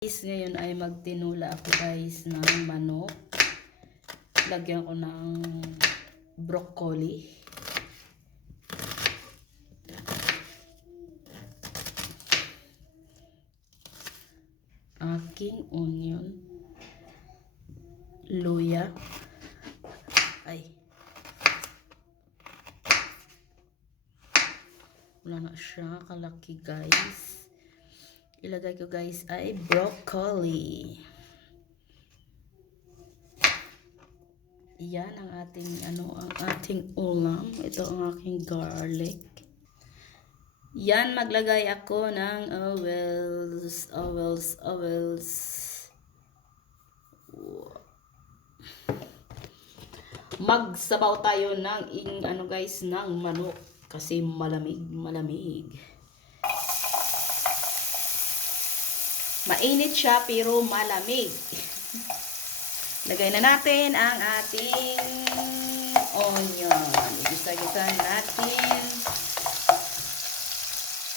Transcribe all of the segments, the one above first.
Guys, ngayon ay magtinula ako guys ng manok. Lagyan ko ng broccoli. Aking onion. Luya. Ay. Wala na siya kalaki guys ilagay ko guys ay broccoli. Yan ang ating ano ang ating ulam. Ito ang aking garlic. Yan maglagay ako ng oils, oils, oils. Magsabaw tayo ng ing ano guys ng manok kasi malamig, malamig. Mainit siya pero malamig. Lagay na natin ang ating onion. Igisa-gisa natin.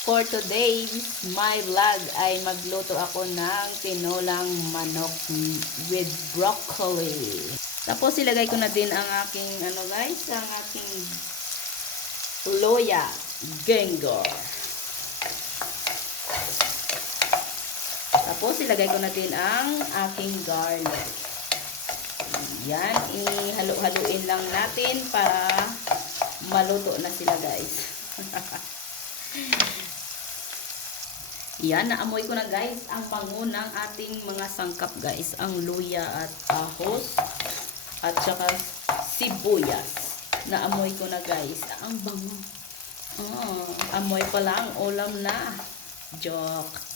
For today's my vlog ay magluto ako ng tinolang manok with broccoli. Tapos ilagay ko na din ang aking ano guys, ang aking loya, gengor. Tapos, ilagay ko na din ang aking garlic. Yan, ihalo-haluin lang natin para maluto na sila guys. Yan, naamoy ko na guys ang pango ng ating mga sangkap guys. Ang luya at ahos at saka sibuyas. Naamoy ko na guys. Ang bango. Oh, amoy pa lang, ulam na. Joke.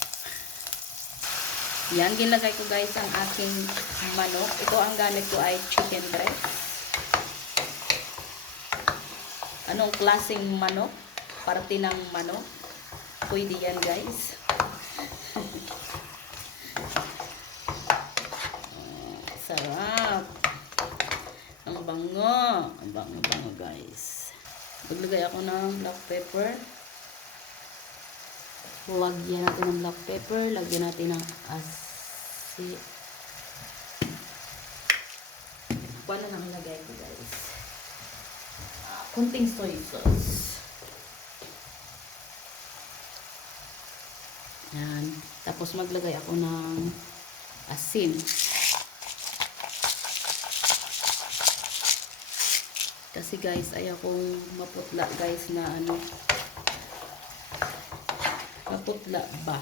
Yan, ginlagay ko guys ang aking manok. Ito ang gamit ko ay chicken breast. Anong klaseng manok? Parte ng manok. Pwede yan guys. Sarap. Ang bango. Ang bango-bango guys. Maglagay ako ng black pepper. Lagyan natin ng black pepper. Lagyan natin ng asi. Paano na ilagay ko guys? Uh, kunting soy sauce. Yan. Tapos maglagay ako ng asin. Kasi guys, ayaw kong maputla guys na ano, Maputla ba?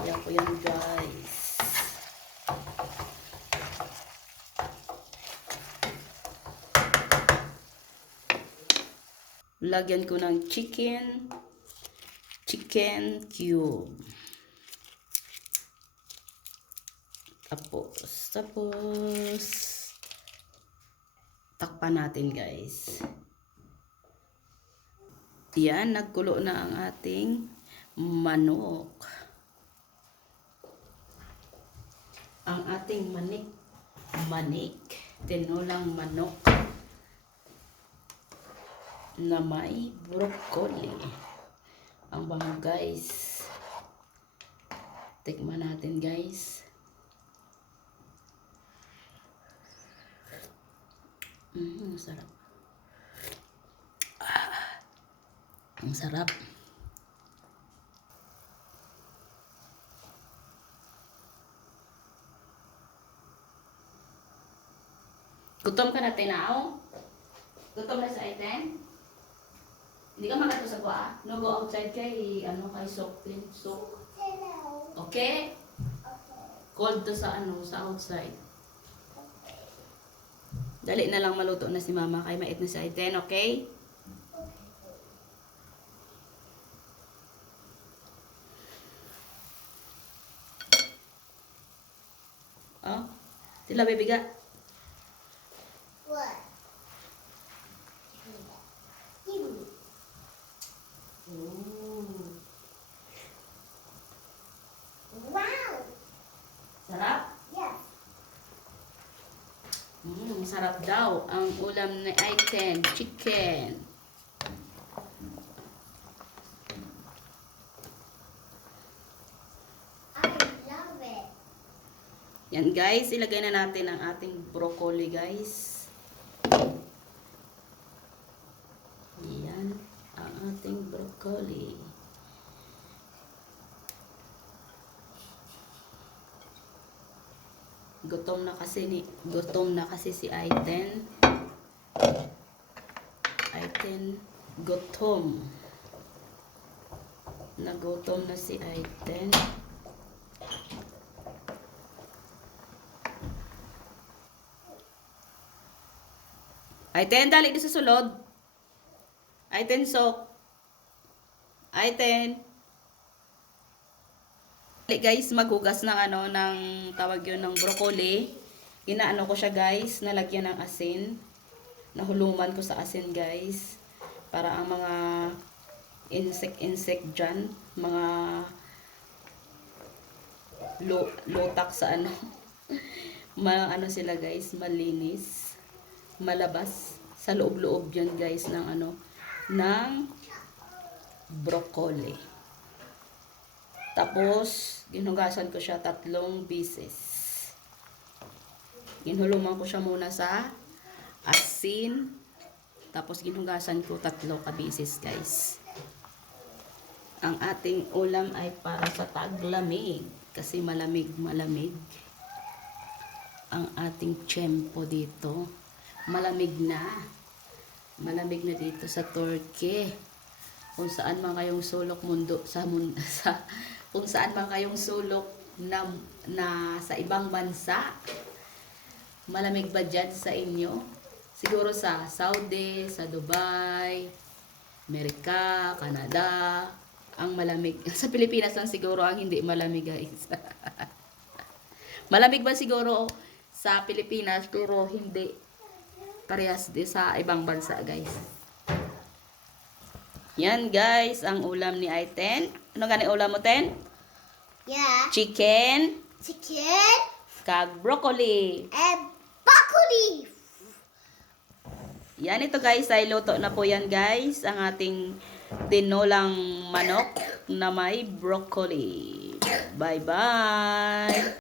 Ayan ko yan guys. Lagyan ko ng chicken. Chicken cube. Tapos, tapos, takpan natin guys. Yan, nagkulo na ang ating manok. Ang ating manik, manik, tinulang manok na may broccoli. Ang bango guys. Tikman natin guys. Mm, sarap. Ah, ang sarap. Gutom ka na, tinaw? Gutom na sa item? Hindi ka makato sa kuha? No, go outside kay, ano, kay soak din. Soak. Okay? Cold to sa, ano, sa outside. Dali na lang maluto na si mama kay mait na sa item, okay? Oh, tila bibiga. Mm, sarap daw ang ulam na item, chicken. Yan guys, ilagay na natin ang ating broccoli guys. Yan ang ating broccoli. Gutom na kasi ni gutom na kasi si Aiten. Aiten gutom. Nagutom na si Aiten. Aiten, dali di sa sulod. Aiten, sok. Aiten. Guys, maghugas ng ano, ng tawag yun ng broccoli. Inaano ko siya guys, nalagyan ng asin. Nahuluman ko sa asin guys. Para ang mga insect-insect dyan, mga lo lotak sa ano, ma ano sila guys, malinis, malabas sa loob-loob yan guys ng ano, ng broccoli. Tapos, ginugasan ko siya tatlong bisis. Ginhuluman ko siya muna sa asin. Tapos, ginugasan ko tatlo kabisis, guys. Ang ating ulam ay para sa taglamig. Kasi malamig, malamig. Ang ating tiyempo dito. Malamig na. Malamig na dito sa Turkey kung saan man kayong sulok mundo sa mun sa kung saan man kayong sulok na, na sa ibang bansa. Malamig ba dyan sa inyo? Siguro sa Saudi sa Dubai Amerika Canada ang malamig. Sa Pilipinas lang siguro ang hindi malamig guys. Malamig ba siguro sa Pilipinas? Pero hindi. Parehas di sa ibang bansa guys. Yan guys, ang ulam ni Aiten. Ano gani ulam mo, Ten? Yeah. Chicken, Chicken kag broccoli. and broccoli. Yan ito guys, ay luto na po yan guys. Ang ating tinolang manok na may broccoli. Bye-bye!